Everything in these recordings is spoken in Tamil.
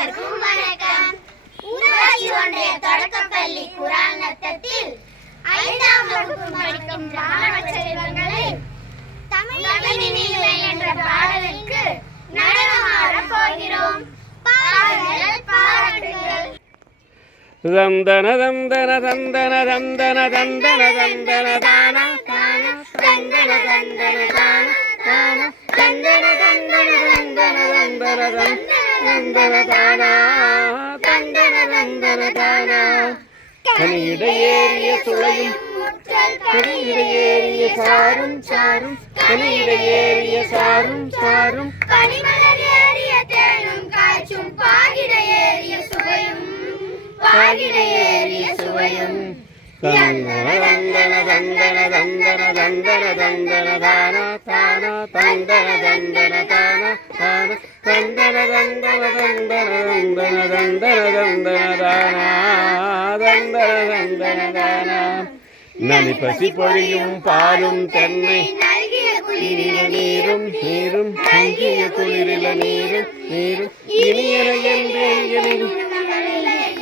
அனைவருக்கும் வணக்கம். ஊராட்சி ஒன்றிய தொடக்கப்பள்ளி குரான் நத்தத்தில் 5ஆம் வகுப்பு படிக்கும் மாணவ செல்வங்களை தமிழினிலே என்ற பாடலுக்கு நடனமாடப் போகிறோம். பாருங்கள், பாராட்டுங்கள். தந்தன தந்தன தந்தன தந்தன தந்தன தந்தன தான தான தந்தன தந்தன தான தான தந்தன தந்தன தந்தன தந்தன தந்தன தான தந்தன தந்தன தான கனியிடையேறிய சுளையும் கனியிடையேறிய சாரும் சாரும் கனியிடையேறிய சாரும் சாரும் பனிமலரேறிய தேனும் காய்ச்சும் பாகிடையேறிய சுவையும் பாகிடையேறிய சுவையும் தந்தன தந்தன தந்தன தந்தன தந்தன தந்தன தான தான தந்தன தந்தன தான தான தந்தன தந்தன தந்தன தந்தன தந்தன தந்தன தான தந்தன தந்தன தான நனி பசி பொழியும் பாலும் தென்னை நல்கிய குளிரில நீரும் நீரும் தங்கிய குளிரில நீரும் நீரும் இனியன என்பேன்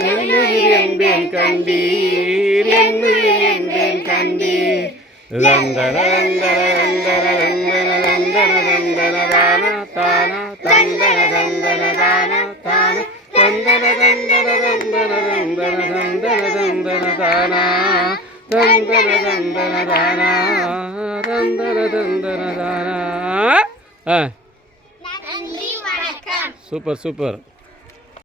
என்னுயிர் என்பேன் கண்டீர் என்னுயிர் என்பேன் கண்டீர் தந்தன தந்தன தந்தன தந்தன தந்தன தான தான தந்தன தந்தன தான தான தந்தன தந்தன தந்தன தந்தன தந்தன தந்தன தான தந்தன தந்தன தான தந்தன தந்தன தான. நன்றி, வணக்கம். Super super.